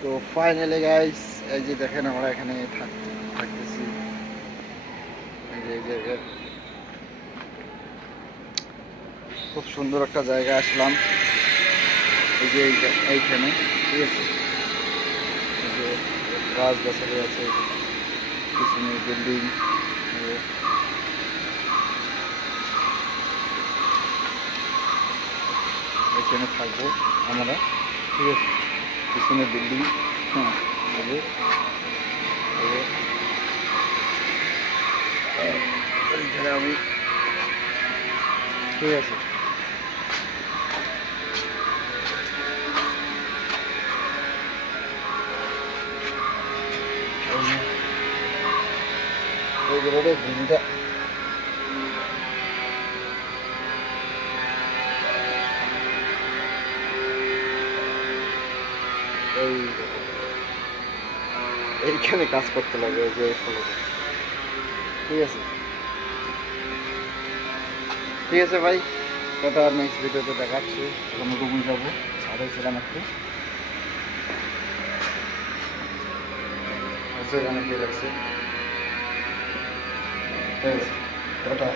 তো finally guys, এই যে দেখেন আমরা এখানে থাকতেছি। এই যে খুব সুন্দর একটা জায়গা আসলাম। এই যে এইখানে, ঠিক আছে, এই যে গাছ গাছালি আছে, পিছনে বিল্ডিং। এখানে থাকবো আমরা, ঠিক আছে, পিছনে বিল্ডিং। হ্যাঁ, এইখানে আমি, ঠিক আছে। ওই রোডের ভিউটা, এইখানে কাজ করতে লাগে, ওই যে ফলো। ঠিক আছে, ঠিক আছে ভাই, কথা আর নেক্সট ভিডিওতে দেখাচ্ছি। এখন রুমে যাবো, ছাড়ে ছিলাম একটু, এখানে কে লাগছে। ঠিক আছে, টাটা।